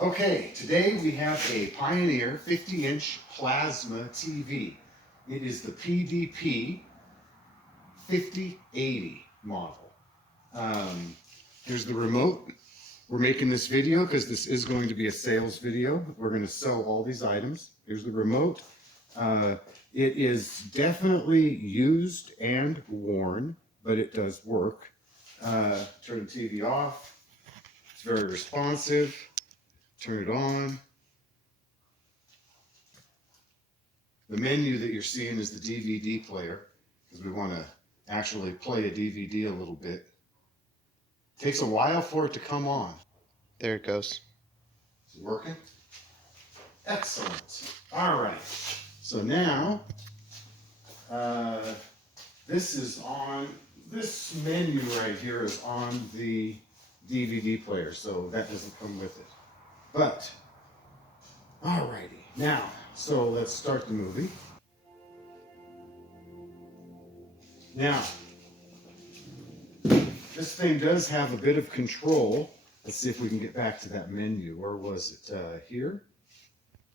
Okay, today we have a Pioneer 50-inch plasma TV. It is the PDP 5080 model. Here's the remote. We're making this video because this is going to be a sales video. We're going to sell all these items. Here's the remote. It is definitely used and worn, but it does work. Turn the TV off. It's very responsive. Turn it on. The menu that you're seeing is the DVD player, because we want to actually play a DVD a little bit. It takes a while for it to come on. There it goes. Is it working? Excellent. All right. So now, this is on, this menu right here is on the DVD player, so that doesn't come with it. But, all righty. Now, so let's start the movie. Now, this thing does have a bit of control. Let's see if we can get back to that menu. Or was it here?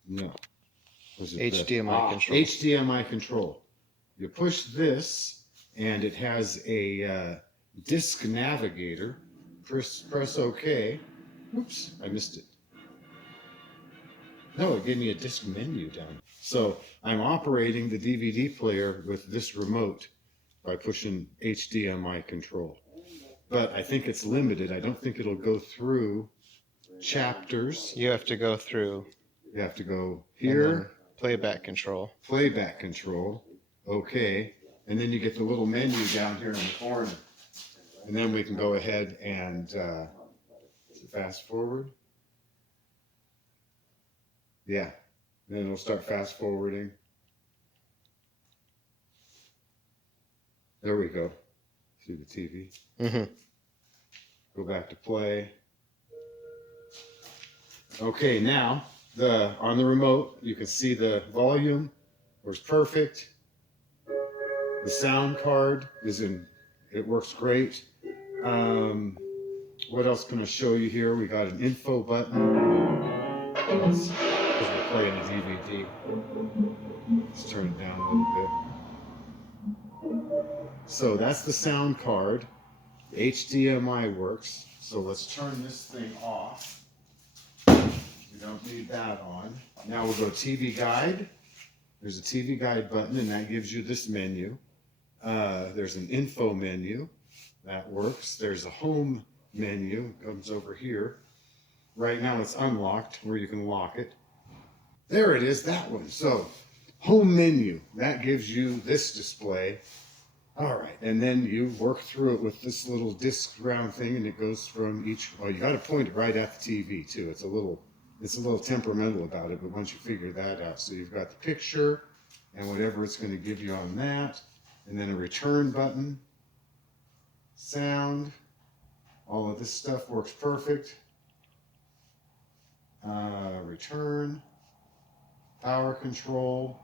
No. Was it HDMI control. HDMI control. You push this, and it has a disc navigator. Press OK. Oops, I missed it. No, it gave me a disc menu down. So I'm operating the DVD player with this remote by pushing HDMI control. But I think it's limited. I don't think it'll go through chapters. You have to go through. You have to go here. Playback control. Playback control. Okay. And then you get the little menu down here in the corner. And then we can go ahead and fast forward. Yeah. Then it'll start fast forwarding. There we go. See the TV. Mm-hmm. Go back to play. Okay, now on the remote you can see the volume works perfect. The sound card is in. It works great. What else can I show you here? We got an info button. Because we're playing a DVD. Let's turn it down a little bit. So that's the sound card. HDMI works. So let's turn this thing off. We don't need that on. Now we'll go TV guide. There's a TV guide button, and that gives you this menu. There's an info menu. That works. There's a home menu. It comes over here. Right now it's unlocked, where you can lock it. There it is, that one. So, home menu. That gives you this display. All right, and then you work through it with this little disc round thing, and it goes from each. Oh, you got to point it right at the TV too. It's a little temperamental about it, but once you figure that out, so you've got the picture and whatever it's going to give you on that, and then a return button, sound. All of this stuff works perfect. Return, power control,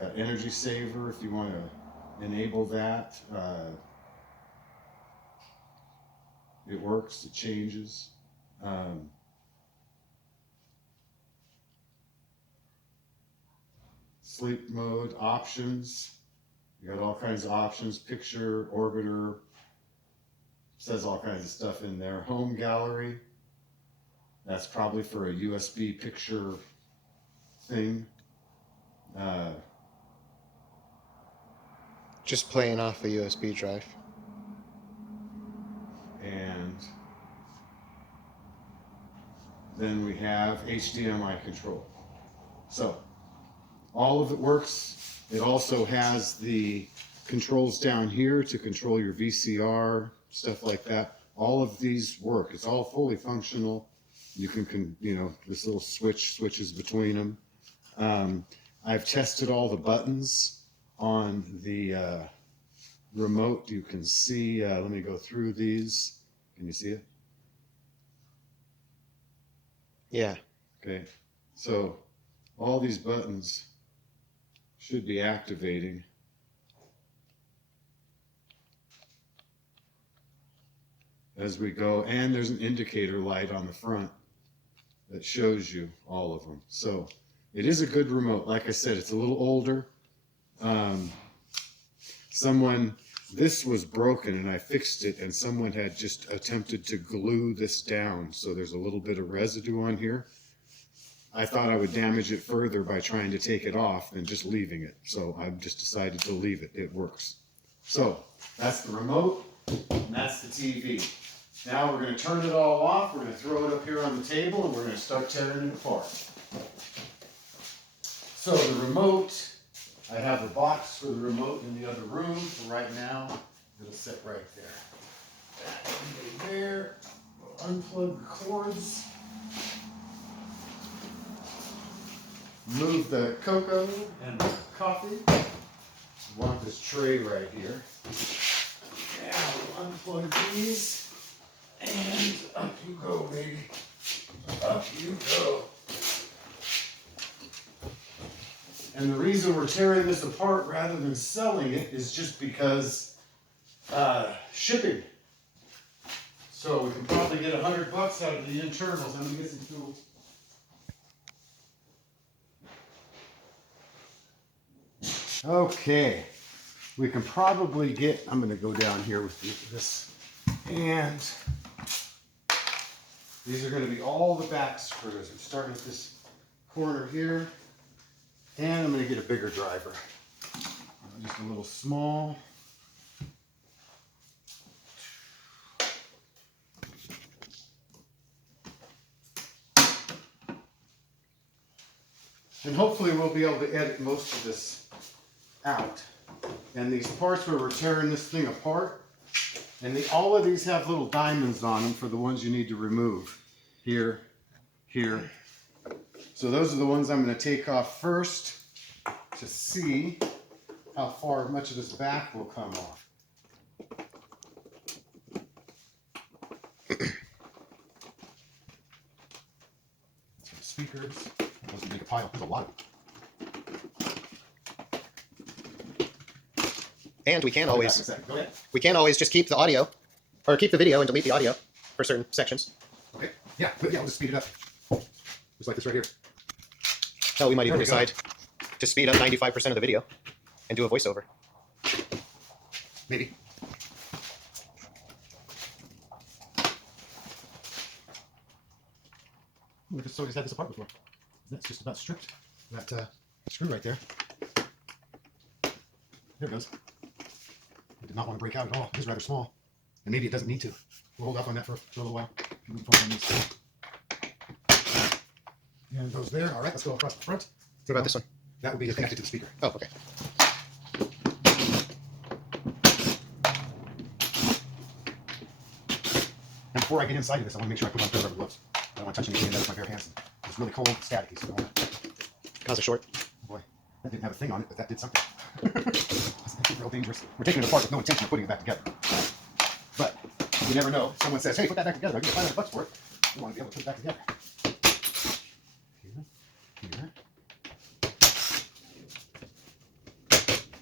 got energy saver if you want to enable that. It works, it changes. Sleep mode, options. You got all kinds of options, picture, orbiter, says all kinds of stuff in there. Home gallery. That's probably for a USB picture thing. Just playing off a USB drive. And then we have HDMI control. So all of it works. It also has the controls down here to control your VCR, stuff like that. All of these work. It's all fully functional. You can this little switches between them. I've tested all the buttons on the remote. You can see, let me go through these. Can you see it? Yeah. Okay. So all these buttons should be activating. As we go, and there's an indicator light on the front. that shows you all of them. So it is a good remote. Like I said, it's a little older. This was broken and I fixed it, and someone had just attempted to glue this down. So there's a little bit of residue on here. I thought I would damage it further by trying to take it off than just leaving it. So I've just decided to leave it. It works. So that's the remote, and that's the TV. Now we're going to turn it all off. We're going to throw it up here on the table, and we're going to start tearing it apart. So the remote, I have a box for the remote in the other room. For right now, it'll sit right there. That can go there. We'll unplug the cords. Move the cocoa and the coffee. You want this tray right here. Now we'll unplug these. And up you go, baby. Up you go. And the reason we're tearing this apart rather than selling it is just because shipping. So we can probably get $100 out of the internals. I'm gonna get some tools. Okay, we can probably get, I'm gonna go down here with this, and these are gonna be all the back screws. I'm starting with this corner here, and I'm gonna get a bigger driver. Just a little small. And hopefully we'll be able to edit most of this out. And these parts where we're tearing this thing apart, and all of these have little diamonds on them for the ones you need to remove. Here, here. So those are the ones I'm going to take off first to see how far much of this back will come off. Speakers. Those will make a pile. There's a lot of them. And we can always just keep the audio, or keep the video and delete the audio for certain sections. Okay. Yeah, we'll just speed it up. Just like this right here. Hell, we might even decide to speed up 95% of the video and do a voiceover. Maybe. We just always had this apart before. That's just about stripped. That screw right there. There it goes. It did not want to break out at all. It is rather small. And maybe it doesn't need to. We'll hold off on that for a little while. And it goes there. All right, let's go across the front. What about this one? That would be connected to the speaker. Oh, okay. And before I get inside of this, I want to make sure I put on rubber gloves. I don't want to touch anything with my bare hands. It's really cold, staticky, so I don't want to. How's it short? Oh boy, that didn't have a thing on it, but that did something. That's real dangerous. We're taking it apart with no intention of putting it back together. But you never know. Someone says, hey, put that back together. I'll give you $500 for it. You want to be able to put it back together. Here, here.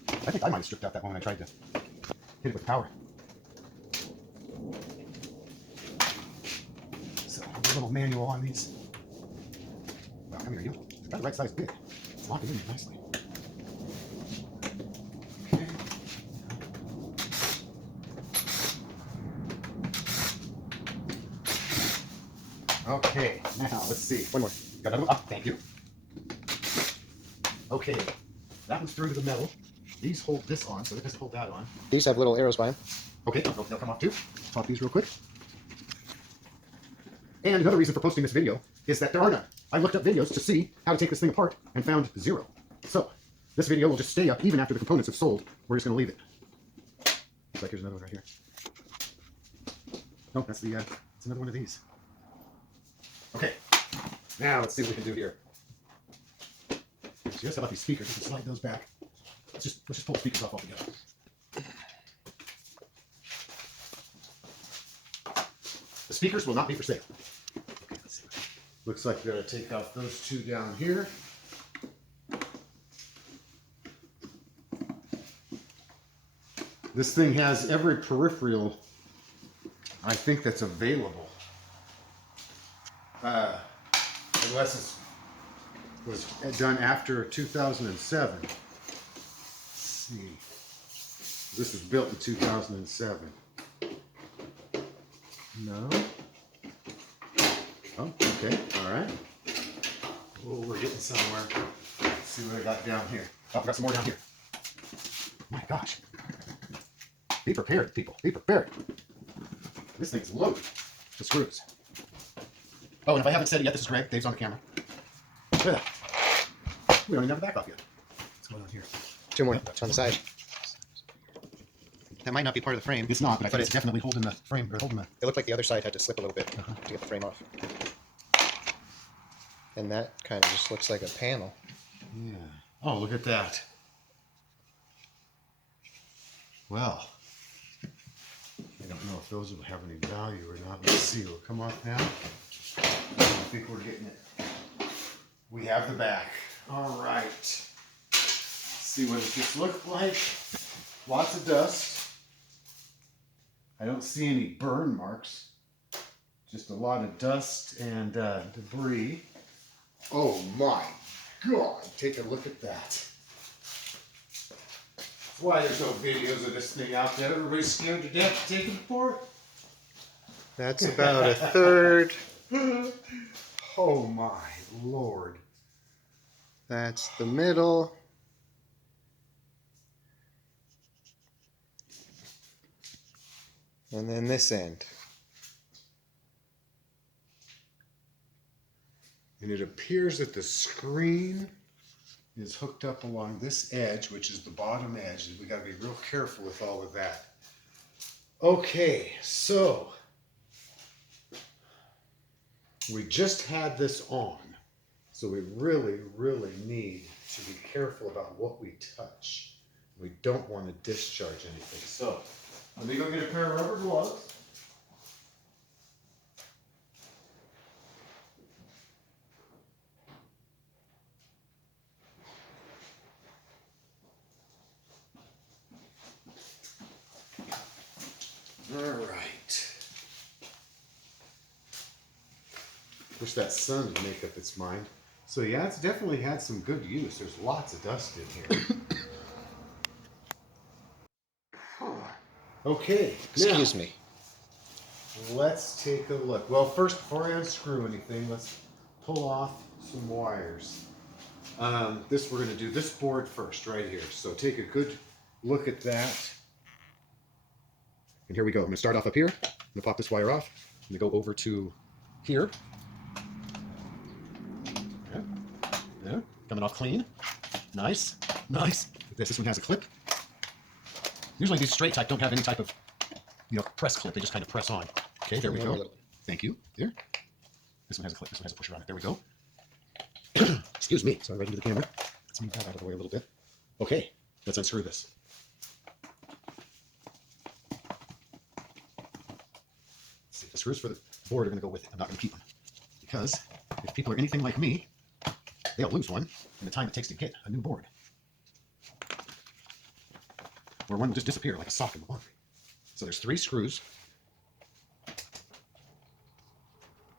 I think I might have stripped out that one when I tried to hit it with power. So, a little manual on these. Well, come here, you. It's got the right size bit. It's locking in nicely. Okay, now let's see. One more. Got another one? Oh, thank you. Okay, that one's through to the metal. These hold this on, so it doesn't hold that on. These have little arrows by them. Okay, they'll come off too. Pop these real quick. And another reason for posting this video is that there are none. I looked up videos to see how to take this thing apart and found 0. So this video will just stay up even after the components have sold. We're just going to leave it. Looks like here's another one right here. Oh, that's another one of these. Okay, now let's see what we can do here. So how about these speakers? We can slide those back. Let's just pull the speakers off altogether. The speakers will not be for sale. Okay, let's see. Looks like we're going to take off those two down here. This thing has every peripheral, I think, that's available. unless it was done after 2007. Let's see. This was built in 2007. No. Oh, okay. All right. Oh, we're getting somewhere. Let's see what I got down here. Oh, I got some more down here. My gosh. Be prepared, people. Be prepared. This thing's loaded with screws. Oh, and if I haven't said it yet, this is Greg. Dave's on the camera. Look at that. We don't even have the back off yet. What's going on here? 2 more on the side. That might not be part of the frame. It's not, but I But think it's definitely holding the frame, or holding the... It looked like the other side had to slip a little bit to get the frame off. And that kind of just looks like a panel. Yeah. Oh, look at that. Well, I don't know if those will have any value or not. Let's see. Will it come off now? I think we're getting it. We have the back. All right. See what it just looked like. Lots of dust. I don't see any burn marks. Just a lot of dust and debris. Oh my God, take a look at that. That's why there's no videos of this thing out there. Everybody's scared to death to take it apart. That's about a third. Oh my Lord. That's the middle. And then this end. And it appears that the screen is hooked up along this edge, which is the bottom edge. We got to be real careful with all of that. Okay, so we just had this on. So we really, really need to be careful about what we touch. We don't want to discharge anything. So let me go get a pair of rubber gloves. All right. Wish that sun would make up its mind. So yeah, it's definitely had some good use. There's lots of dust in here. Okay. Excuse me. Let's take a look. Well, first, before I unscrew anything, let's pull off some wires. We're going to do this board first, right here. So take a good look at that. And here we go. I'm going to start off up here. I'm going to pop this wire off. I'm going to go over to here. Yeah. Coming off clean. Nice. Nice. This one has a clip. Usually these straight type don't have any type of, press clip. They just kind of press on. Okay, there we go. Thank you. There. This one has a clip. This one has a pusher on it. There we go. Excuse me. Sorry, right into the camera. Let's move that out of the way a little bit. Okay, let's unscrew this. Let's see, the screws for the board are going to go with it. I'm not going to keep them. Because if people are anything like me, they'll lose one in the time it takes to get a new board. Or one will just disappear like a sock in the laundry. So there's 3 screws.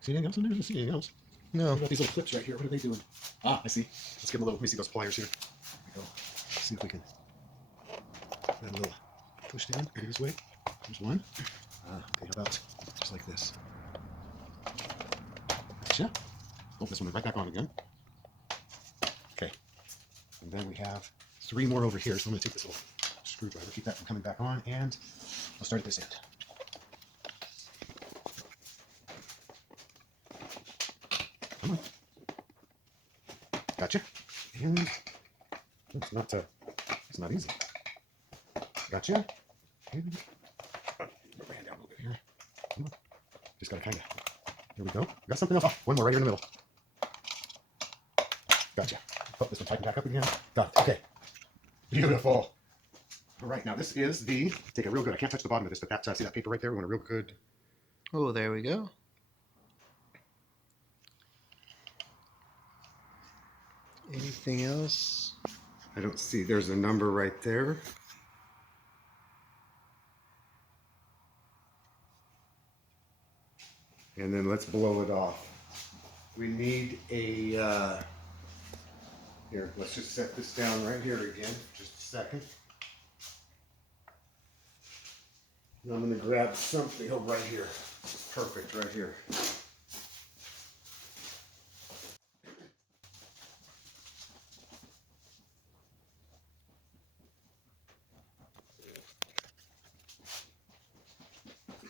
See anything else in there? I don't see anything else. No. What about these little clips right here? What are they doing? Ah, I see. Let's give them a little, let me see those pliers here. There we go. Let's see if we can get a little push down. Maybe this way. There's one. Okay, how about just like this? Gotcha. Oh, this one went right back on again. Okay. And then we have 3 more over here. So I'm going to take this little screwdriver, keep that from coming back on, and I'll start at this end. Come on. Gotcha. And it's not easy. Gotcha. And put my hand down a little bit here. Come on. Just gotta kinda. Here we go. Got something else. Oh, one more right here in the middle. Gotcha. Oh, this one tighten back up again. Got it. Okay. Beautiful. All right, now this is take it real good. I can't touch the bottom of this, but see that paper right there? We want a real good. Oh, there we go. Anything else? I don't see. There's a number right there. And then let's blow it off. We need a, here, let's just set this down right here again, just a second. And I'm gonna grab something, oh, right here. Perfect, right here.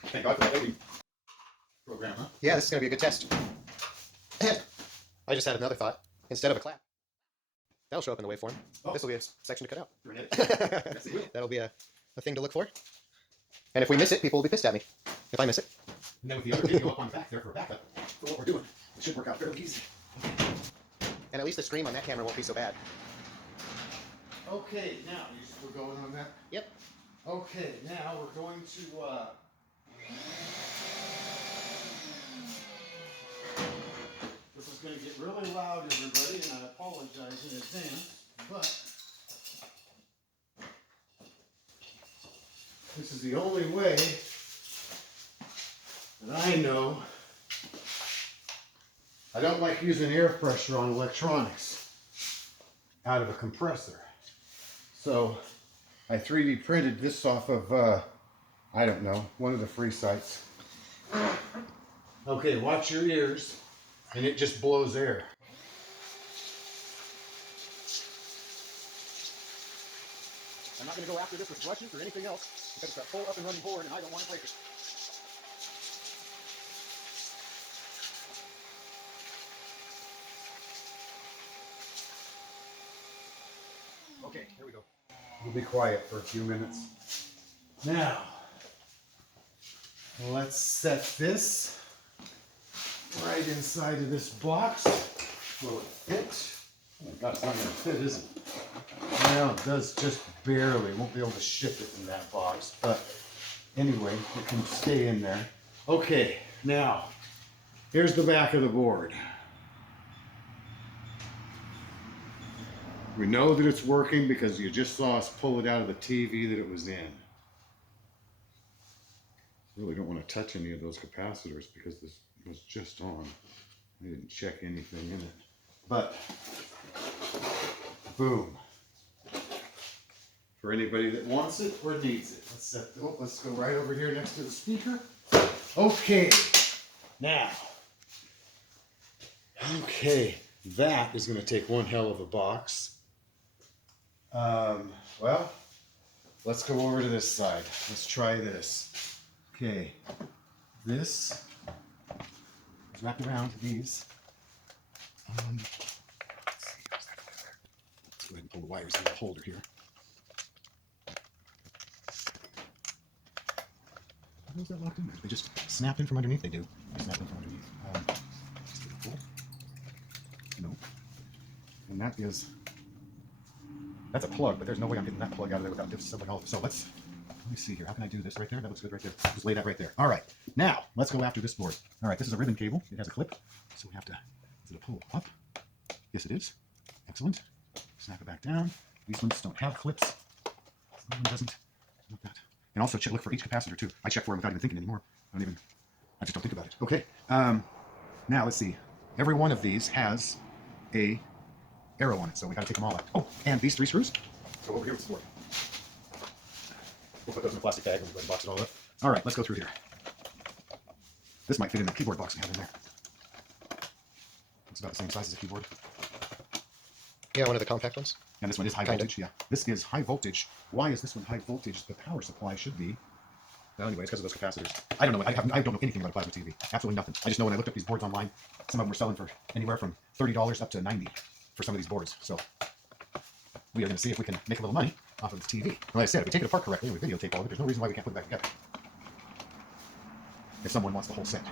Thank God for that lady. Program, huh? Yeah, this is going to be a good test. I just had another thought. Instead of a clap, that'll show up in the waveform. Oh. This will be a section to cut out. Yes, it will. That'll be a thing to look for. And if we miss it, people will be pissed at me. If I miss it. And then with the other video up on back there for backup, for what we're doing, it should work out fairly easy. And at least the stream on that camera won't be so bad. Okay, now, we're going on that? Yep. Okay, now we're going to, this is going to get really loud, everybody, and I apologize in advance, but this is the only way that I know. I don't like using air pressure on electronics out of a compressor. So I 3D printed this off of, I don't know, one of the free sites. Okay, watch your ears, and it just blows air. I'm not going to go after this with brushes or anything else because it's a full up and running board and I don't want to break it. Okay, here we go. We'll be quiet for a few minutes. Now, let's set this right inside of this box. Will it fit? Oh my God, it's not going to fit, is it? Well, it does just barely. Won't be able to ship it in that box, but anyway, it can stay in there. Okay, now, here's the back of the board. We know that it's working because you just saw us pull it out of the TV that it was in. Really don't want to touch any of those capacitors because this was just on. I didn't check anything in it. But, boom. For anybody that wants it or needs it. Let's go right over here next to the speaker. Okay. Now. Okay. That is going to take one hell of a box. Well, let's go over to this side. Let's try this. Okay. This is wrapped around these. Let's see, how's that over there? Let's go ahead and pull the wires out of the holder here. How is that locked in there? They just snap in from underneath. They do. They snap in from underneath. Let's give it a pull. Nope. And that's a plug, but there's no way I'm getting that plug out of there without something else. So let me see here. How can I do this right there? That looks good right there. Just lay that right there. All right. Now, let's go after this board. All right, this is a ribbon cable. It has a clip. So we have to, is it a pull up? Yes, it is. Excellent. Snap it back down. These ones don't have clips. This one doesn't. Like that. And also look for each capacitor too. I check for them without even thinking anymore. I just don't think about it. Okay. Now let's see. Every one of these has a arrow on it, so we gotta take them all out. Oh, and these 3 screws go over here with the board. We'll put those in a plastic bag and we'll box it all up. All right, let's go through here. This might fit in the keyboard box I have in there. It's about the same size as a keyboard. Yeah, one of the compact ones. And this one is high voltage. Yeah, this is high voltage. Why is this one high voltage? The power supply should be. Well, anyway, it's because of those capacitors. I don't know. I don't know anything about a plasma TV. Absolutely nothing. I just know when I looked up these boards online, some of them were selling for anywhere from $30 up to $90 for some of these boards. So we are going to see if we can make a little money off of this TV. Like I said, if we take it apart correctly and we videotape all of it, there's no reason why we can't put it back together. If someone wants the whole set.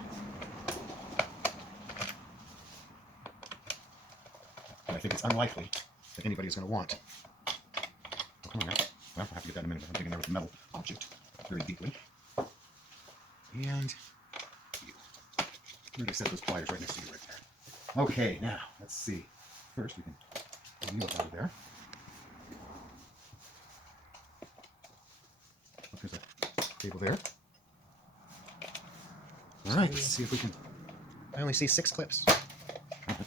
But I think it's unlikely that anybody is going to want. Oh, come on now. Well, I'll have to get that in a minute. I'm digging there with a metal object very deeply. And you. I'm going to set those pliers right next to you right there. Okay, now, let's see. First, we can wheel it out of there. Oh, there's a cable there. All right, let's see if we can. I only see 6 clips.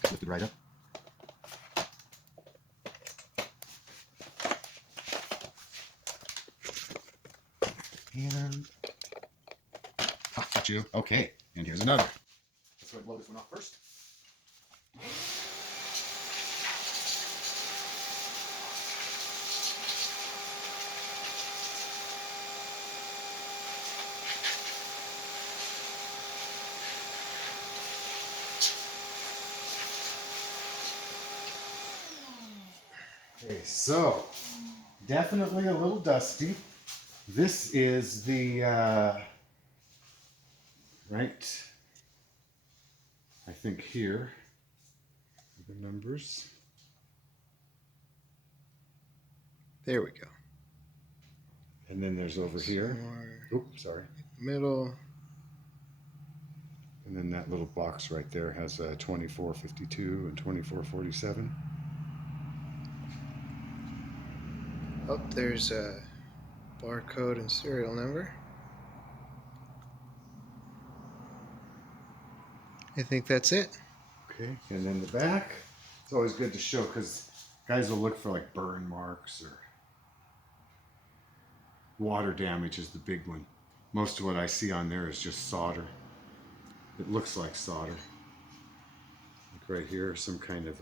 That's lifted right up. And got you. Okay, and here's another. Let's go ahead and blow this one off first. Okay, so definitely a little dusty. This is the right, I think here are the numbers. There we go. And then there's over here. Oops, sorry. Middle. And then that little box right there has 2452 and 2447. Oh, there's a barcode and serial number. I think that's it. Okay, and then the back. It's always good to show because guys will look for like burn marks or water damage is the big one. Most of what I see on there is just solder. It looks like solder. Like right here, some kind of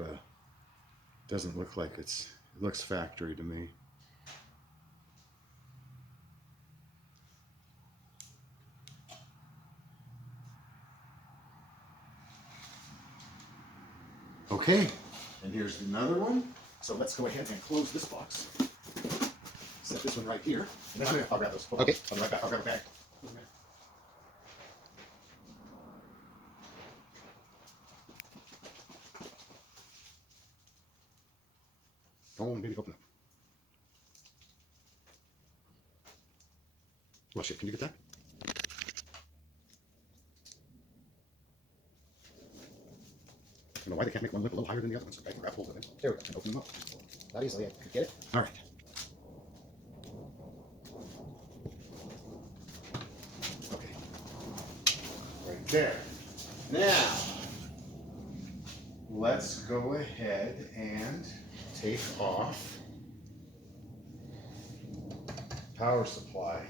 doesn't look like it looks factory to me. Okay, and here's another one. So let's go ahead and close this box. Set this one right here. And then I'll grab those. Hold on. Okay. I'll be right back. I'll grab a bag. Come on, baby, open up. Well, shit, can you get that? I don't know why they can't make one lip a little higher than the other one, so I can grab hold of it. There we go. And open them up. Not easily. I could get it. All right. Okay. Right there. Now, let's go ahead and take off power supply.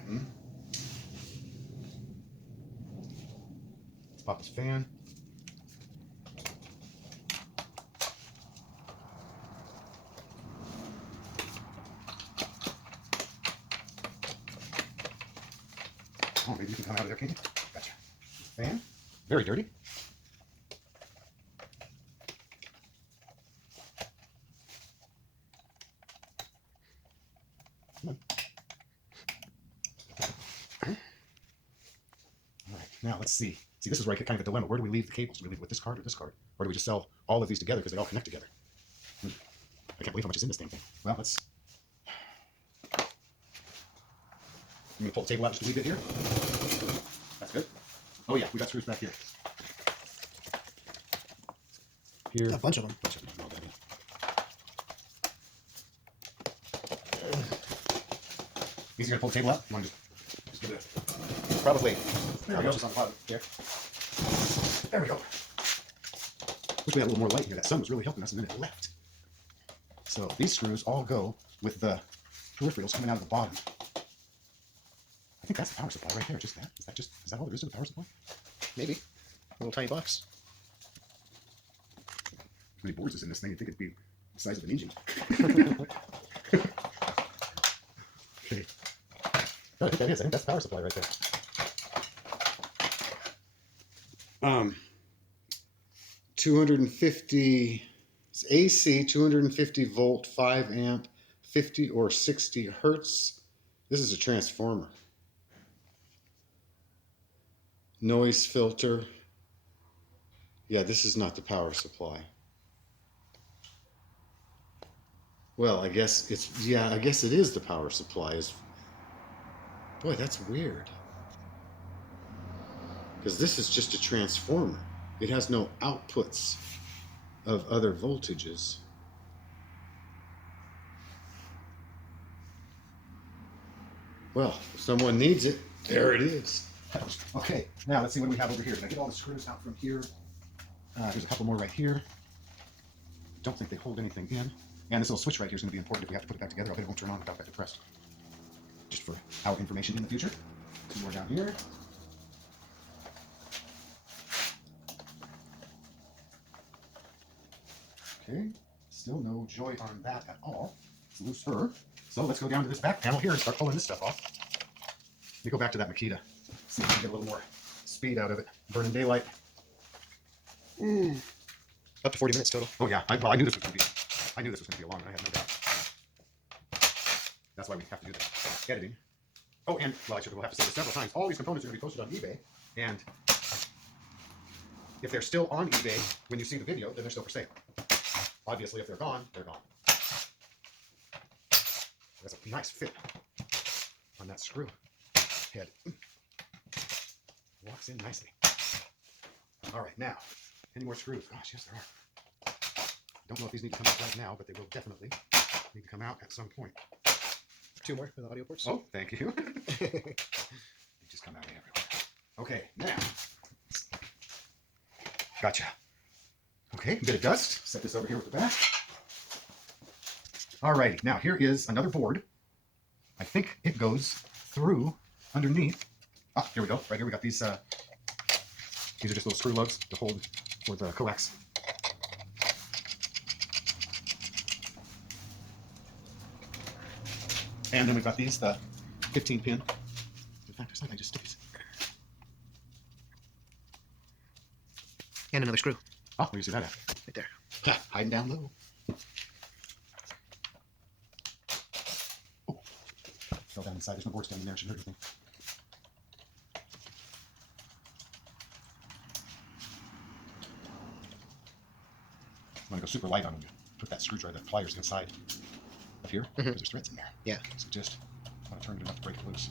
Let's pop this fan. Oh, maybe you can come out of there, can you? Gotcha. Fan. Very dirty. Come on. All right, now let's see. See, this is where I get kind of a dilemma. Where do we leave the cables? Do we leave it with this card or this card? Or do we just sell all of these together because they all connect together? I can't believe how much is in this damn thing. Well, let's... I'm going to pull the table out just a wee bit here. That's good. Oh yeah, we got screws back here. Here. A bunch of them. Easy to pull the table out? You want to just give it a... Probably. There we go. Just on the bottom. There. There we go. Wish we had a little more light here. That sun was really helping us, and then it left. So these screws all go with the peripherals coming out of the bottom. I think that's the power supply right there. Just that. Is that all there is to the power supply? Maybe. A little tiny box. How many boards is in this thing? You'd think it'd be the size of an engine. Okay. No, I think that is. I think that's the power supply right there. 250 AC, 250 volt, 5 amp, 50 or 60 hertz. This is a transformer. Noise filter. Yeah, this is not the power supply. Well, I guess it's, yeah, I guess it is the power supply. Boy, that's weird. Because this is just a transformer. It has no outputs of other voltages. Well, if someone needs it, there it is. Okay, now let's see what we have over here. Did I get all the screws out from here? There's a couple more right here. don't think they hold anything in. And this little switch right here is going to be important if we have to put it back together. I bet it won't turn on without that depressed. Just for our information in the future. Two more down here. Okay, still no joy on that at all. It's a loose spur. So let's go down to this back panel here and start pulling this stuff off. Let me go back to that Makita. See if we can get a little more speed out of it. Burning daylight. Up to 40 minutes total. Oh yeah, I knew this was going to be. I knew this was going to be a long one. I had no doubt. That's why we have to do the editing. Oh, and well, we'll have to say this several times. All these components are going to be posted on eBay, and if they're still on eBay when you see the video, then they're still for sale. Obviously, if they're gone, they're gone. That's a nice fit on that screw head. Walks in nicely. All right, now, any more screws? Gosh, yes, there are. Don't know if these need to come out right now, but they will definitely need to come out at some point. 2 more for the audio ports. Oh, thank you. They just come out everywhere. Okay, now. Gotcha. Okay, a bit of dust. Set this over here with the back. Alrighty, now here is another board. I think it goes through underneath. Ah, here we go. Right here we got these. These are just little screw lugs to hold for the coax. And then we've got these, the 15 pin. In fact, there's something just sticks. And another screw. Oh, where do you see that at? Right there. Ha, hiding down low. Oh, fell down inside. There's no board standing there. Shouldn't hurt anything. I'm going to go super light on them. Put that screwdriver, that pliers inside of here. Because there's threads in there. Yeah. So just want to turn it enough to break it loose.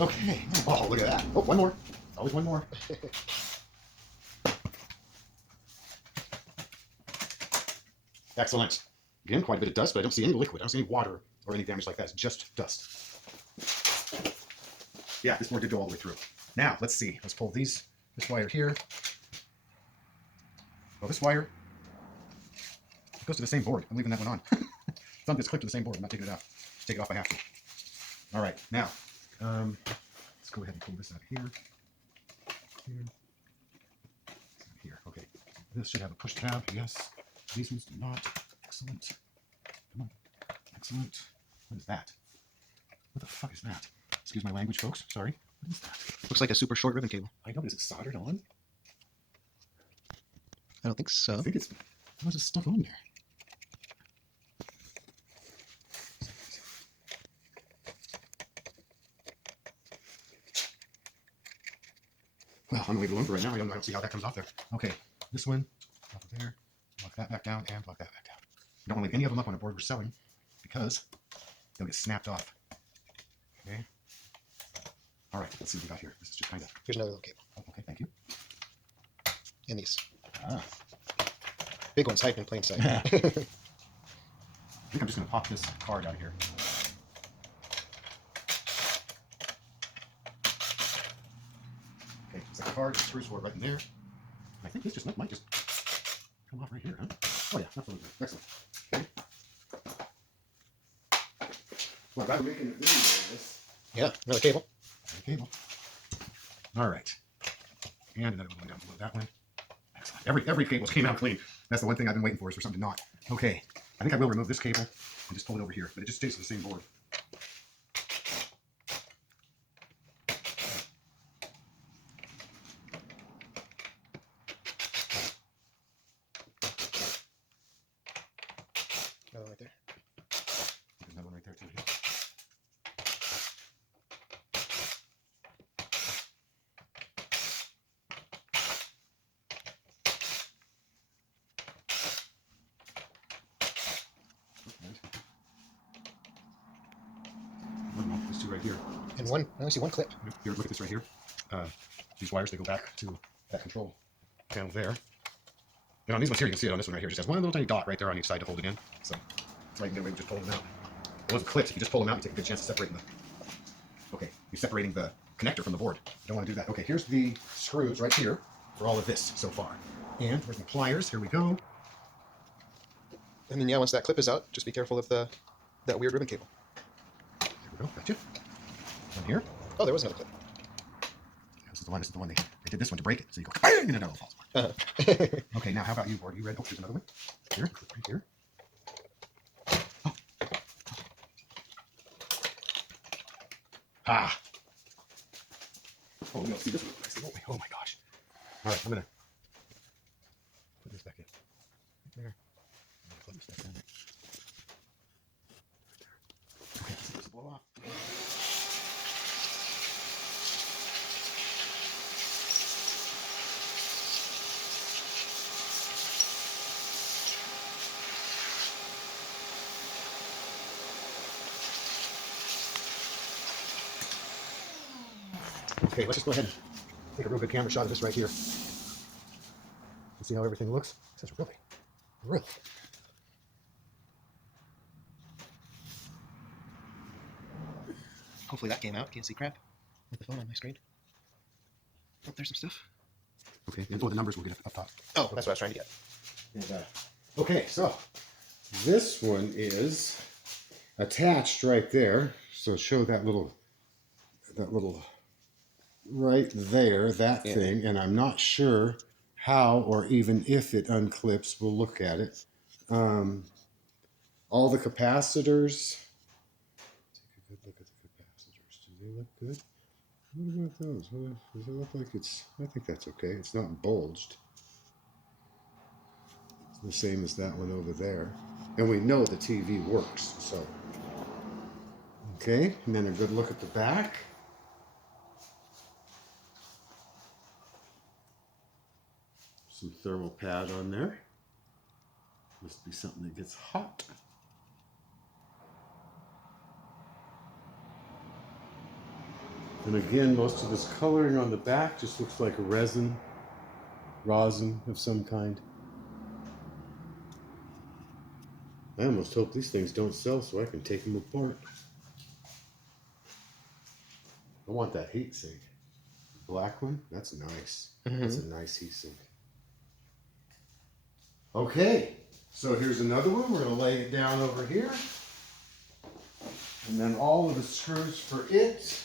Okay. Oh, look at that. Oh, one more. Always one more. Excellent. Again, quite a bit of dust, but I don't see any liquid. I don't see any water or any damage like that. It's just dust. Yeah, this board did go all the way through. Now, let's see. Let's pull this wire here. Well, this wire goes to the same board. I'm leaving that one on. It's on this clip to the same board. I'm not taking it out. Take it off, I have to. All right, now, let's go ahead and pull this out of here. Here, okay. This should have a push tab, yes. These ones do not. Excellent. Come on. Excellent. What is that? What the fuck is that? Excuse my language, folks. Sorry. What is that? Looks like a super short ribbon cable. I know, but is it soldered on? I don't think so. I think it's... What's this stuff on there? Well, I'm gonna leave it alone for right now. I don't see how that comes off there. Okay, this one, off of there, lock that back down, and lock that back down. We don't want to leave any of them up on a board we're selling because they'll get snapped off. Okay. All right, let's see what we got here. This is just kind of... Here's another little cable. Oh, okay, thank you. And these. Ah. Big ones hiding in plain sight. I think I'm just gonna pop this card out of here. Okay, it's like a card, screw sword right in there. I think this just might just come off right here, huh? Oh yeah, absolutely. Excellent. Okay. Well, I'm making a video of this. Yeah, another cable. Another cable. All right. And another one down below that one. Excellent. Every cable came out clean. That's the one thing I've been waiting for, is for something to not. Okay. I think I will remove this cable and just pull it over here, but it just stays to the same board. Another one right there. There's another one right there too. Here. There's two right here. And one, I only see one clip. Here, look at this right here. These wires, they go back to that control panel there. And on these ones here, you can see it on this one right here. It just has one little tiny dot right there on each side to hold it in. So that's why you can get away with just pulling them out. The ones with clips, if you just pull them out, you take a good chance of separating them. Okay, you're separating the connector from the board. You don't want to do that. Okay, here's the screws right here for all of this so far. And where's my pliers? Here we go. And then yeah, once that clip is out, just be careful of that weird ribbon cable. There we go. Gotcha. One here. Oh, there was another clip. This is the one. This is the one. They did this one to break it. So you go bang, and it all falls apart. Uh-huh. Okay, now how about you, Ward? Are you ready? Oh, here's another one. Here, clip right here. Oh. Ah. Oh, no, see this one. I see. Oh my gosh. All right, I'm gonna put this back in. Right there. I'm gonna plug this back in. Okay, let's see this blow off. Okay, let's just go ahead and take a real good camera shot of this right here. And see how everything looks. This is really. Hopefully that came out. Can't see crap with the phone on my screen. Oh, there's some stuff. Okay, and the numbers will get up top. Oh, that's what I was trying to get. And, okay, so this one is attached right there. So show that little right there, that Yeah. thing. And I'm not sure how or even if it unclips. We'll look at it. All the capacitors. Take a good look at the capacitors. Do they look good? What about those? Does it look like it's? I think that's okay. It's not bulged. It's the same as that one over there. And we know the TV works, so. Okay, and then a good look at the back. Some thermal pad on there. Must be something that gets hot. And again, most of this coloring on the back just looks like rosin of some kind. I almost hope these things don't sell so I can take them apart. I want that heat sink. Black one? That's nice. Mhm. That's a nice heat sink. Okay, so here's another one. We're going to lay it down over here. And then all of the screws for it.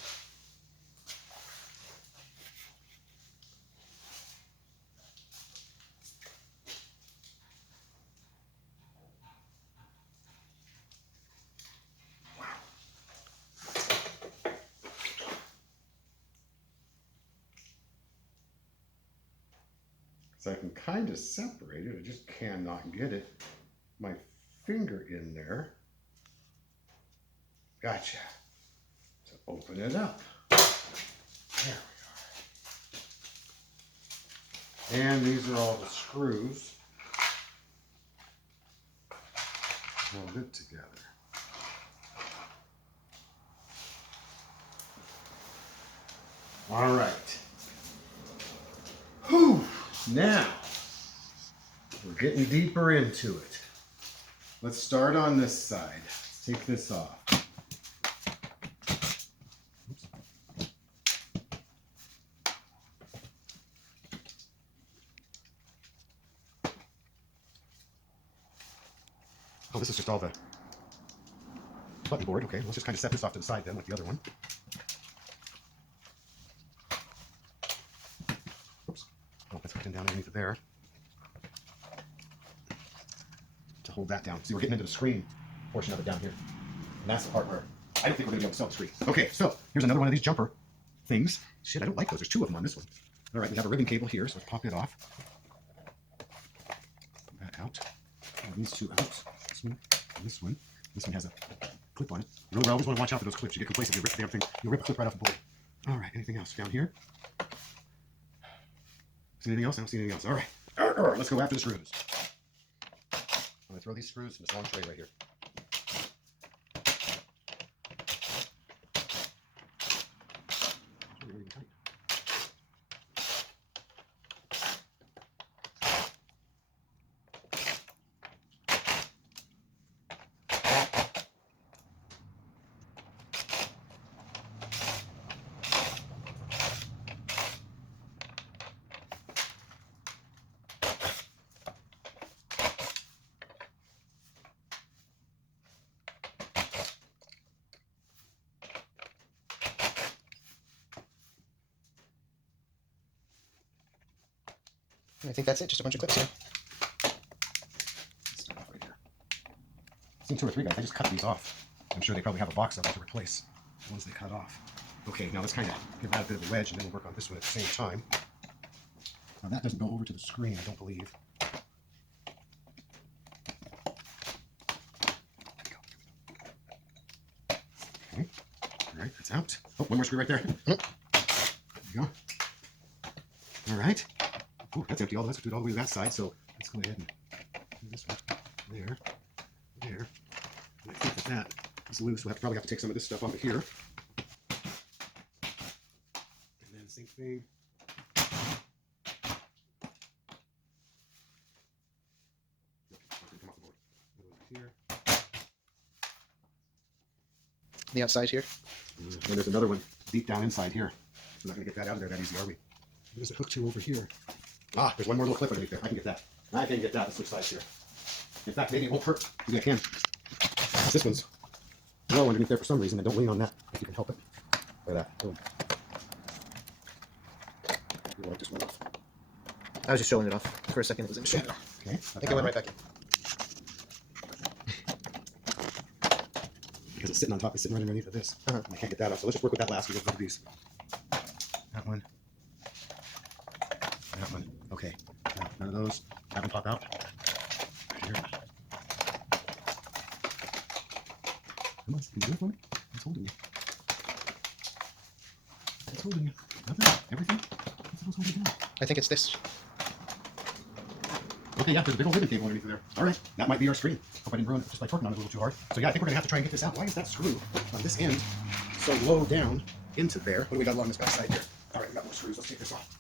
So I can kind of separate it. I just cannot get it. My finger in there. Gotcha. So open it up. There we are. And these are all the screws. Hold it together. All right. Whew. Now, we're getting deeper into it. Let's start on this side. Let's take this off. Oh, this is just all the button board. Okay, let's just kind of set this off to the side then, like the other one. Oops. Oh, that's getting down underneath it there. To hold that down. See, we're getting into the screen portion of it down here. And that's the part where I don't think we're going to be able to sell the screen. Okay, so here's another one of these jumper things. Shit, I don't like those. There's two of them on this one. All right, we have a ribbon cable here, so let's pop it off. Put that out. Pull these two out. This one and this one. This one has a clip on it. You know, I always want to watch out for those clips. You get complacent, you rip the damn thing. You rip a clip right off the board. All right, anything else down here? See anything else? I don't see anything else. All right, let's go after the screws. I'm going to throw these screws in this long tray right here. It's really tight. I think that's it. Just a bunch of clips here. Let's start off right here. I've seen 2 or 3 guys. I just cut these off. I'm sure they probably have a box of them to replace the ones they cut off. Okay, now let's kind of give that a bit of a wedge, and then we'll work on this one at the same time. Now that doesn't go over to the screen, I don't believe. Okay, all right, that's out. Oh, one more screw right there. There you go. All right. Oh, that's empty. Let's do it all the way to that side. So let's go ahead and do this one. There. And I think that is loose. We'll probably have to take some of this stuff off of here. And then same thing. Come off the board. Here. The outside here. And there's another one deep down inside here. We're not going to get that out of there that easy, are we? Where's it hooked to over here? Ah, there's one more little clip underneath there. I can get that. I can get that. Let's switch sides here. In fact, maybe it won't hurt. Maybe I can. This one's low underneath there for some reason, and don't lean on that if you can help it. Like that. Boom. You wipe this one off. I was just showing it off for a second. It was in the shadow. Okay. I think it went right back in. Because it's sitting on top, it's sitting right underneath of this. And I can't get that off. So let's just work with that last. We'll go through these. That one. That one. Okay. Now, none of those. Have them pop out. Right here. Come on, can you do it for me? It's holding you. It's holding you. Nothing? Everything? What's holding you down? I think it's this. Okay, yeah, there's a big old ribbon cable underneath there. All right, that might be our screen. Hope I didn't ruin it just by torquing on it a little too hard. So yeah, I think we're gonna have to try and get this out. Why is that screw on this end so low down into there? What do we got along this back side here? All right, we got more screws. Let's take this off.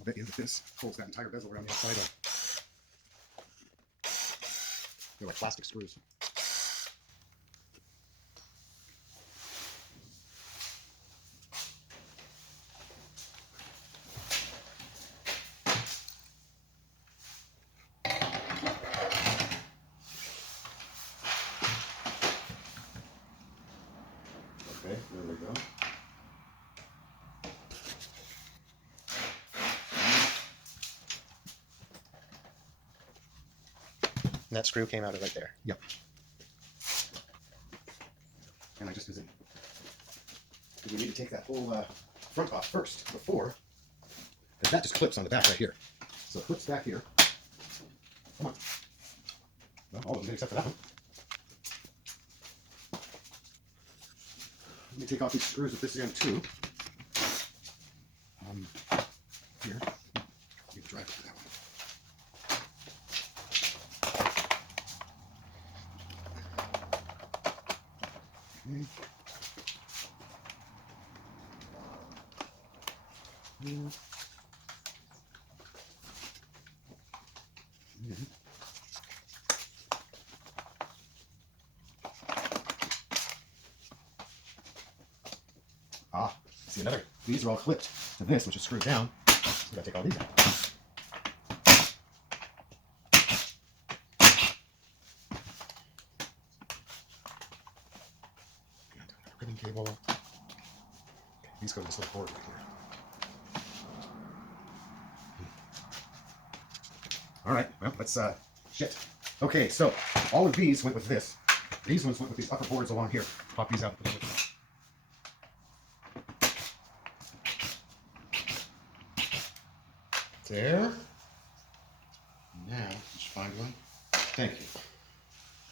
I bet you that this pulls that entire bezel around the outside of. They're like plastic screws. Okay, there we go. And that screw came out of right there. Yep. And I just visit. We need to take that whole front off first before, because that just clips on the back right here. So it clips back here. Come on. Well, all of them except for that one. Let me take off these screws with this end too. Here. You can drive it to that one. Okay. Yeah. Ah, see another. These are all clipped to this, which is screwed down. So we gotta take all these out. Ribbon cable. Okay, these go to this little cord right here. All right, well, let's, shit. Okay, so all of these went with this. These ones went with these upper boards along here. Pop these out. Put them with them. There. Now, let's find one. Thank you.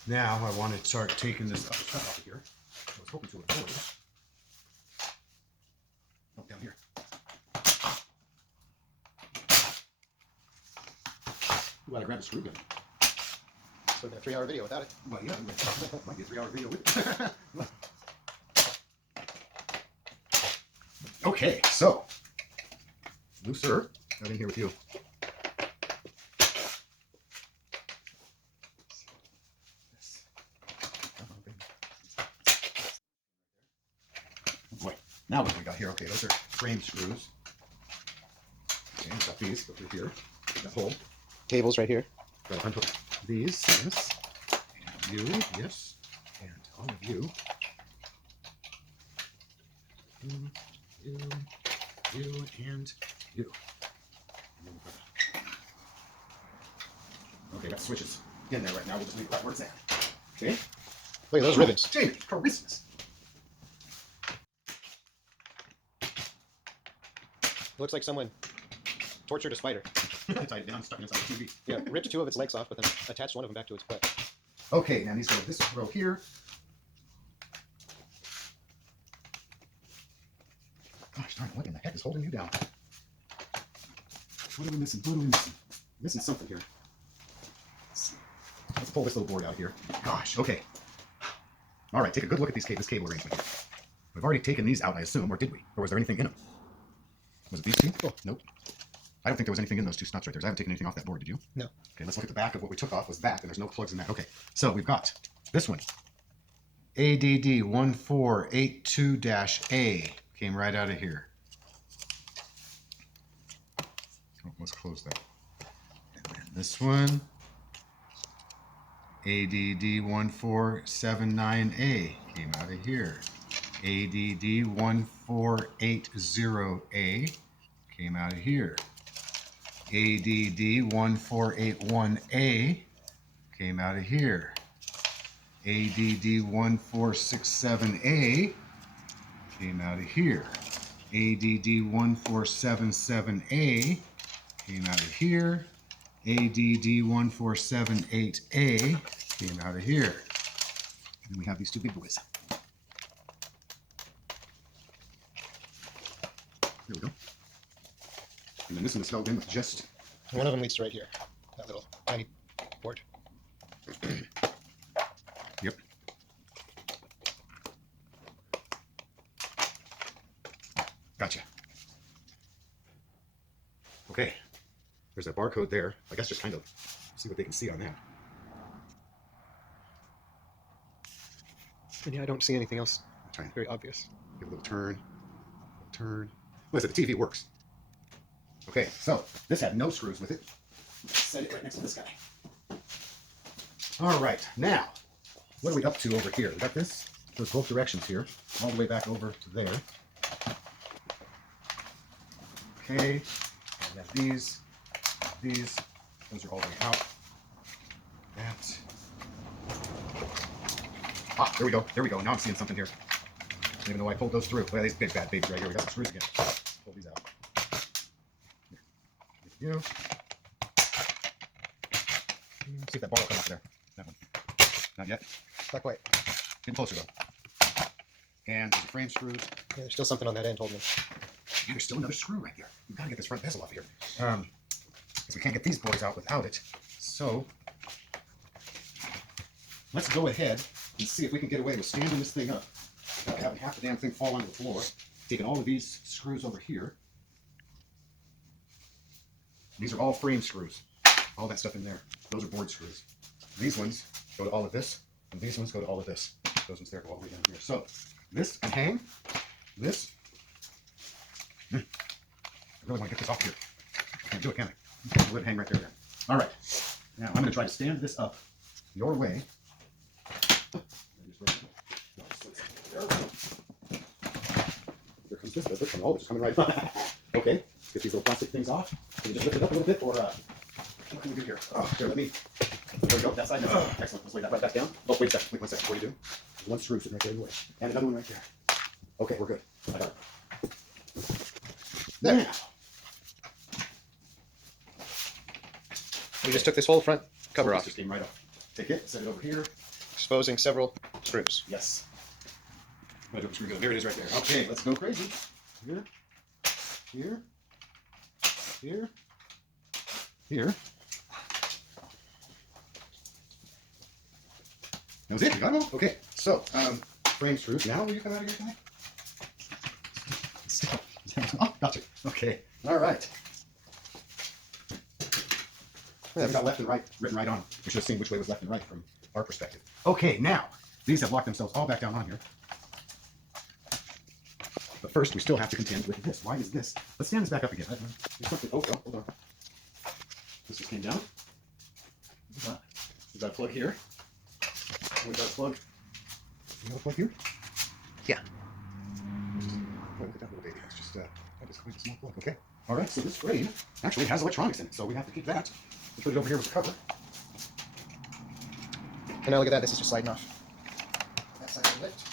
Now I want to start taking this other stuff out of here. I was hoping to avoid it. Oh, down here. Ooh, I grab a screw gun. So a 3-hour video without it. Well, yeah, might be a 3-hour video with it. Okay, so looser. Right in here with you. Oh boy, now what do we got here? Okay, those are frame screws. Okay, we've got these go through here. That hole. Cables right here. Got to unhook these, yes. And you, yes. And all of you. You, and you. Okay, got switches in there right now. We'll just leave that where it's at. Okay. Look at those ribbons. Jamie, Christmas. Looks like someone tortured a spider. Tied it down, stuck it inside the TV. Yeah, ripped 2 of its legs off, but then attached one of them back to its butt. Okay, now these go this row here. Gosh darn, what in the heck is holding you down? What are we missing? What are we missing? Missing something here. Let's pull this little board out here. Gosh, okay. All right, take a good look at this cable arrangement here. We've already taken these out, I assume, or did we? Or was there anything in them? Was it these two? Oh, nope. I don't think there was anything in those 2 nuts right there. I haven't taken anything off that board, did you? No. Okay, let's look at the back of what we took off was that, and there's no plugs in that. Okay, so we've got this one. ADD 1482-A came right out of here. Oh, let's close that. And then this one. ADD 1479A came out of here. ADD 1480A came out of here. ADD 1481A came out of here. ADD 1467A came out of here. ADD 1477A came out of here. ADD 1478A came out of here. And then we have these 2 big boys. There we go. And then this one is held in with just... One of them leads to right here. That little tiny port. Yep. Gotcha. Okay. There's that barcode there. I guess just kind of see what they can see on that. And yeah, I don't see anything else Trying to very obvious. give it a little turn. Turn. Listen, the TV works. Okay, so this had no screws with it. Set it right next to this guy. All right, now, what are we up to over here? We got this. Goes both directions here, all the way back over to there. Okay, we have these. Those are all the way out. That. Ah, there we go. There we go. Now I'm seeing something here. Even though I pulled those through. Look at these big bad babies right here. We got some screws again. Pull these out. Here. There we go. See if that bar will come off there. That one. Not yet. Not quite. Getting closer though. And there's the frame screws. Yeah, there's still something on that end holding it. And there's still another screw right there. We've got to get this front bezel off here. Because we can't get these boys out without it. So let's go ahead and see if we can get away with standing this thing up without having half the damn thing fall onto the floor. Taking all of these screws over here. These are all frame screws. All that stuff in there. Those are board screws. These ones go to all of this, and these ones go to all of this. Those ones there go all the way down here. So this can hang. This. I really want to get this off here. I can't do it, can I? Let it hang right there then. All right. Now I'm going to try to stand this up your way. Here comes this. This one. Oh, it's coming right. Okay. Let's get these little plastic things off. Can you just lift it up a little bit, or what can we do here? Oh, here, let me. There we go. That side. No. Excellent. Let's lay that right back down. Oh, wait a second. Wait 1 second. Before you do, there's one screw sitting right there in the way, and another one right there. Okay, we're good. I got it. There. Now. We just took this whole front cover This off, just came right off. Take it. Set it over here. exposing several screws. Yes. There it is right there. Okay, let's go crazy. Here, here, here, here. That was it. You got them all? Okay. So, frame screws. Now will you come out of here, guy? Still. Oh, gotcha. Okay. All right. They've got left and right written right on them. We should have seen which way was left and right from our perspective. Okay, now, these have locked themselves all back down on here. But first, we still have to contend with this. Why is this? Let's stand this back up again. There's something. Oh, hold on. This just came down. We've got a plug here. We've got a plug. You got a plug here? Yeah. Oh, look at that little baby. That's just a small plug. Okay. All right, so this frame actually has electronics in it, so we have to keep that. We put it over here with the cover. And now look at that. This is just sliding off. That side of the lift.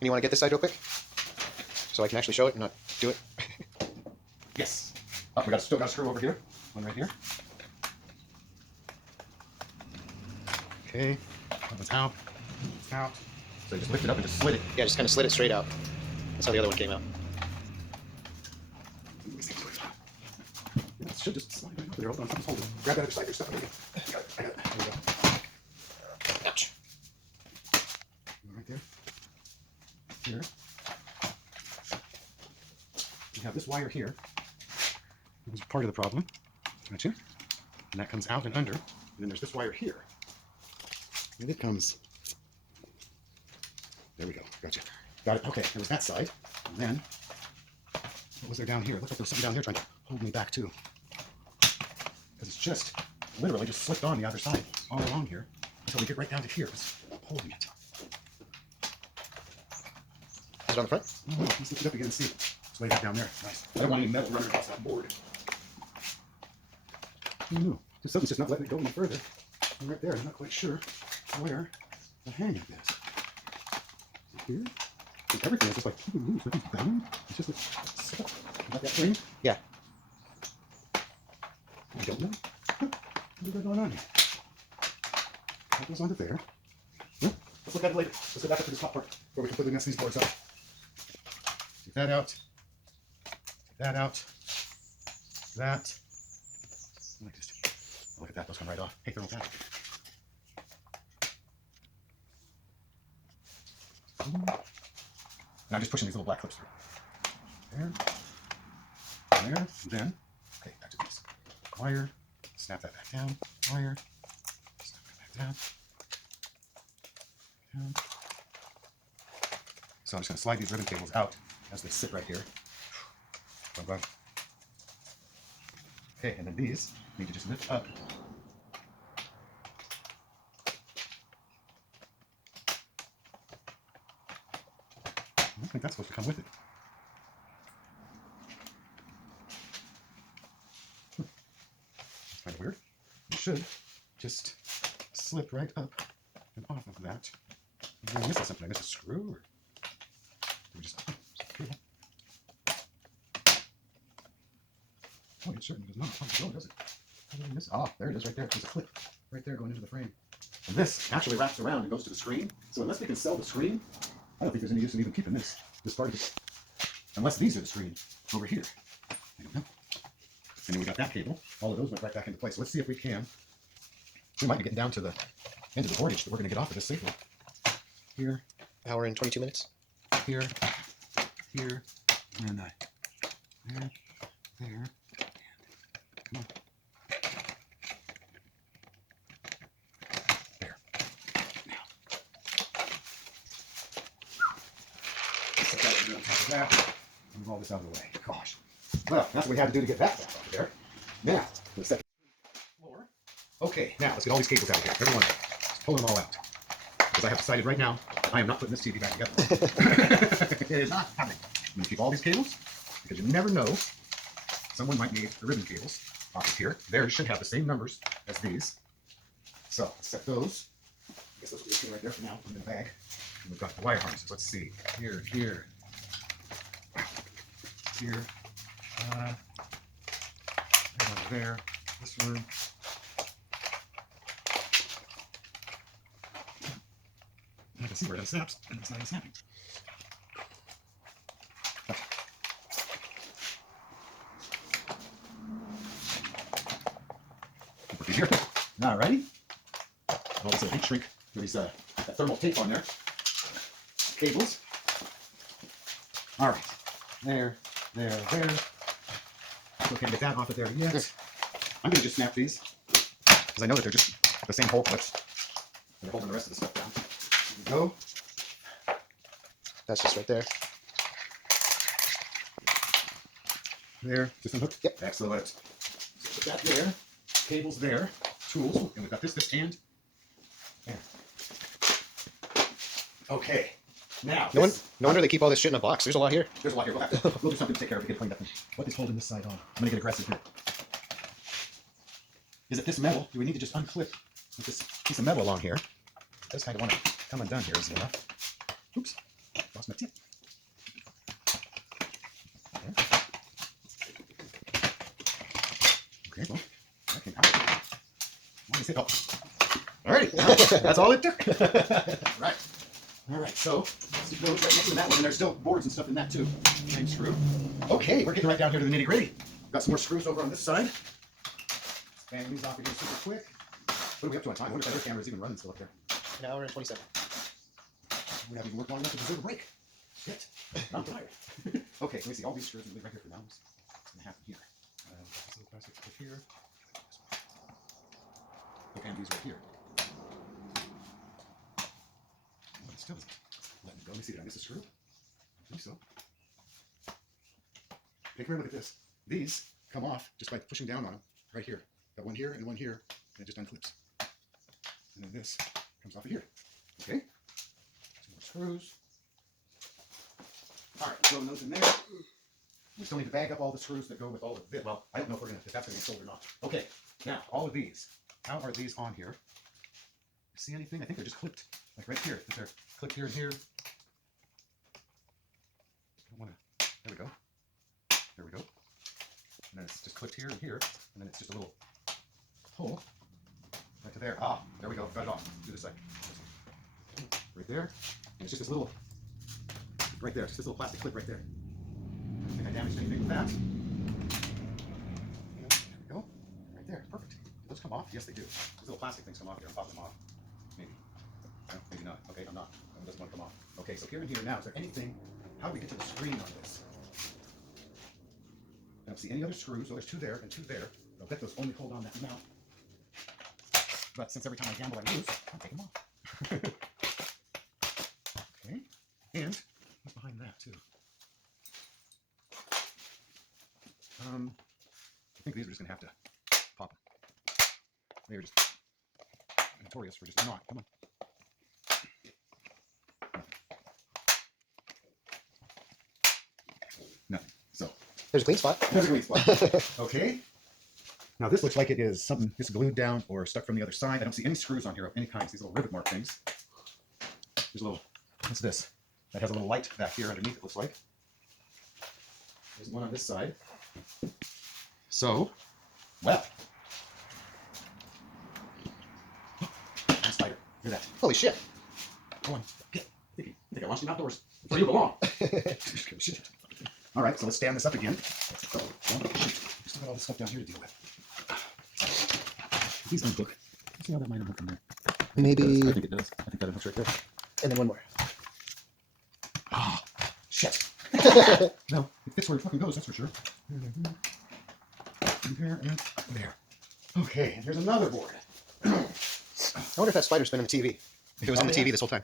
And you want to get this side real quick, so I can actually show it and not do it. Yes. Oh, we still got a screw over here. One right here. Okay. That one's out. It's out. So you just lift it up and just slid it. Yeah, just kind of slid it straight out. That's how the other one came out. Yeah, it should just slide right up there. Hold on, something's holding it. Grab that other side. There's stuff over here. I got it. I got it. There we go. Ouch. Right there. Here. We have this wire here. It was part of the problem. Gotcha. And that comes out and under. And then there's this wire here. And it comes. There we go. Gotcha. Got it. Okay, there was that side. And then, what was there down here? It looks like there was something down here trying to hold me back too. Because it's just, literally just slipped on the other side all along here until we get right down to here. It's holding it. Is it on the front? Oh, let's lift it up again and see. It's way back down there. Nice. I don't want any metal running across that board. No, something's just not letting it go any further. And right there, I'm not quite sure where the hang of this. Is it here? Like everything is just like loose. Everything's bound. It's just like stuck. You got that thing? Yeah. I don't know. What is going on here? That goes onto there. Well, let's look at it later. Let's go back up to this top part where we completely mess these boards up. Take that out. Take that out. That. Like this. Look at that. Those come right off. Hey, thermal pack. And I'm just pushing these little black clips through. There. There. And then. Okay, back to these. Wire. Snap that back down. Wire. Snap that back down. Down. So I'm just going to slide these ribbon cables out as they sit right here. Boom, boom. Okay, and then these need to just lift up. I don't think that's supposed to come with it. That's kind of weird. It should just slip right up and off of that. Am I missing something? I missed a screw? Or we just, oh, it certainly does not go, does it? How did I miss it? Ah, there it is right there. There's a clip right there going into the frame. And this actually wraps around and goes to the screen. So unless we can sell the screen, I don't think there's any use in even keeping this part of it. Unless these are the screen over here. I don't know. And then we got that cable. All of those went right back into place. So let's see if we can. We might be getting down to the end of the boardage that we're going to get off of this safely. Here. Hour and 22 minutes. Here. Here. And there. There. Come on. There. Now. Set that on top of that. Move all this out of the way. Gosh. Well, that's what we had to do to get that back off of there. Now, the second floor. Okay, now let's get all these cables out of here. Every one of them. Just pull them all out. Because I have decided right now, I am not putting this TV back together. It is not happening. I'm going to keep all these cables, because you never know. Someone might need the ribbon cables off of here. Theirs should have the same numbers as these. So, let's set those. I guess those will be right there for now in the bag. And we've got the wire harnesses. Let's see. Here, here. Here. There. This one. I can see where it snaps, and it's not even snapping. Put these here. Alrighty. Well, it's a heat shrink. There's that thermal tape on there. Cables. Alright. There. Still can't get that off of there yet. I'm going to just snap these, because I know that they're just the same hole clips. They're holding the rest of the stuff down. There we go. That's just right there. There. Just unhook? Yep. Excellent. So put that there. Cables there. Tools. And we've got this, and there. Okay. Now, No, this- no wonder they keep all this shit in a box. There's a lot here. there's a lot here. We'll do something to take care of it. Get cleaned up. What is holding this side on? I'm gonna get aggressive here. Is it this metal? Do we need to just unclip with this piece of metal along here? I just kind of want to come undone here, is enough. Oops, lost my tip. There. Okay, well, that came out. What is it? Oh. Alrighty, that's all it took. Right. All right, so let's go right next to that one, and there's still boards and stuff in that too. Same screw. Okay, we're getting right down here to the nitty gritty. Got some more screws over on this side. Bang these off again super quick. What are we up to on time? I wonder if that air camera is even running still up there. An hour and 27. We haven't even worked long enough to deserve a break. Shit, I'm tired. Okay, let me see. All these screws are right here for now. What's gonna happen here? This little plastic clip here. Okay, and these right here. But it still doesn't let me go. Let me see. Did I miss a screw? I think so. Hey, come here, look at this. These come off just by pushing down on them right here. Got one here and one here, and it just unclips. And then this comes off of here. Okay? Some more screws. All right, throw those in there. We still need to bag up all the screws that go with all of this. Well, I don't know if if that's gonna get sold or not. Okay, now all of these. How are these on here? See anything? I think they're just clipped, like right here. They're clipped here and here. I wanna. There we go. There we go. And then it's just clipped here and here, and then it's just a little hole right to there. Ah, there we go. Got it off. Do this side. Right there. And it's just this little. Right there. It's just this little plastic clip right there. I don't think I damaged anything with that. There we go. Right there. Perfect. Do those come off? Yes, they do. These little plastic things come off here. I'll pop them off. Maybe. No, maybe not. Okay, I'm not. That one doesn't want to come off. Okay, so here and here now. Is there anything? How do we get to the screen on this? I don't see any other screws. So there's two there and two there. I'll bet those only hold on that mount. But since every time I gamble I lose, I'll take them off. Okay. And what's behind that too? I think these are just gonna have to pop them. They are just notorious for just not. Come on. Nothing. So There's a clean spot. there's a clean spot. Okay. Now this looks like it is something that's glued down or stuck from the other side. I don't see any screws on here of any kind. These little rivet mark things. There's a little. What's this? That has a little light back here underneath. It looks like. There's one on this side. So, well. And spider. Look at that. Holy shit. Go on. Get. I think I launched you outdoors. Where you belong. All right, so let's stand this up again. Still got all this stuff down here to deal with. Please don't hook. Let's see how that might hook in there. Maybe. I think it does. I think that hooks right there. And then one more. Ah, shit. No, it fits where it fucking goes, that's for sure. There and there. Okay, and here's another board. I wonder if that spider's been in the TV. If it was in the TV this whole time.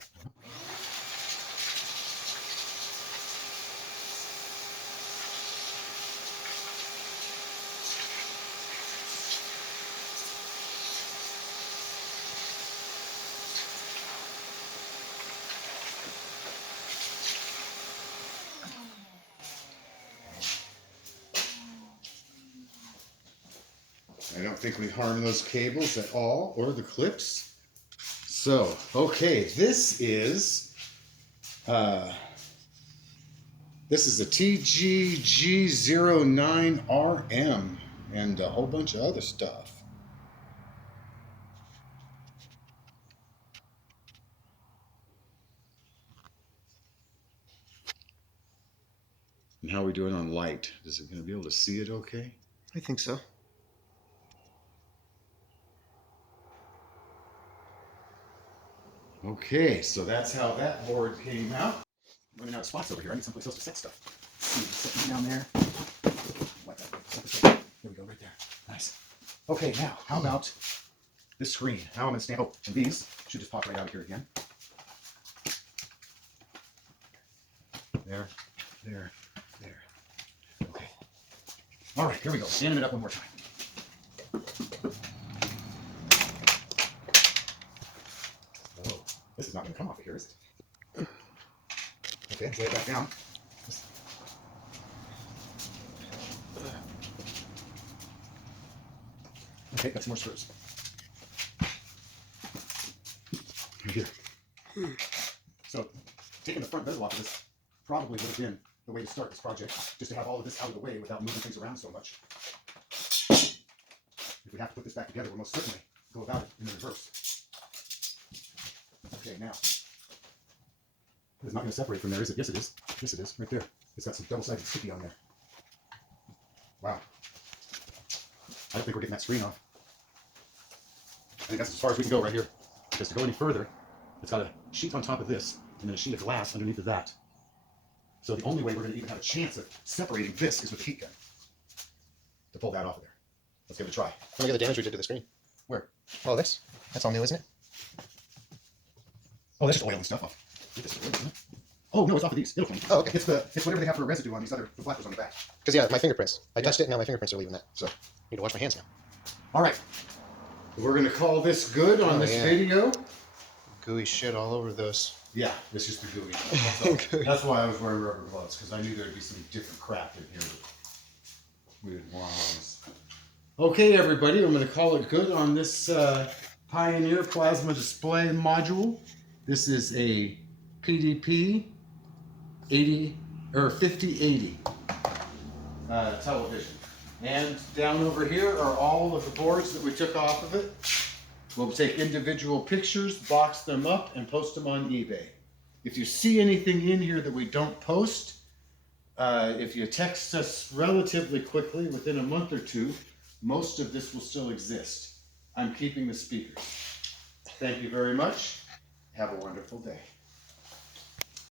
I don't think we harmed those cables at all, or the clips. So, okay, this is a TGG09RM and a whole bunch of other stuff. And how are we doing on light? Is it going to be able to see it okay? I think so. Okay, so that's how that board came out. I'm running out of spots over here. I need someplace else to set stuff. Set down there. What there we go, right there. Nice. Okay, now, how about this screen? How I'm going to stand. Oh, and these should just pop right out of here again. There, there, there. Okay. All right, here we go. Standing it up one more time. Whoa. This is not going to come off of here, is it? Okay, lay it back down. Okay, got some more screws. Right here. So, taking the front bezel off of this probably would have been the way to start this project, just to have all of this out of the way without moving things around so much. If we have to put this back together, we'll most certainly go about it in the reverse. Okay, now, it's not going to separate from there, is it? Yes, it is. Yes, it is. Right there. It's got some double-sided sticky on there. Wow. I don't think we're getting that screen off. I think that's as far as we can go right here. Because to go any further, it's got a sheet on top of this, and then a sheet of glass underneath of that. So the only way we're going to even have a chance of separating this is with a heat gun. To pull that off of there. Let's give it a try. Look at the damage we did to the screen. Where? Oh, this? That's all new, isn't it? Oh, that's just oil and stuff off. This is oil, isn't it? Oh, no, it's off of these. It'll clean. Oh, okay. It's whatever they have for a residue on these other flappers on the back. Because, yeah, my fingerprints. I touched it, and now my fingerprints are leaving that. So, I need to wash my hands now. All right. We're going to call this good on Oh, this yeah. video. Gooey shit all over this. Yeah, it's just the gooey. That's, all. That's why I was wearing rubber gloves, because I knew there'd be some different crap in here that we would want on this. Okay, everybody, I'm going to call it good on this Pioneer Plasma Display Module. This is a PDP 5080 television. And down over here are all of the boards that we took off of it. We'll take individual pictures, box them up, and post them on eBay. If you see anything in here that we don't post, if you text us relatively quickly, within a month or two, most of this will still exist. I'm keeping the speakers. Thank you very much. Have a wonderful day.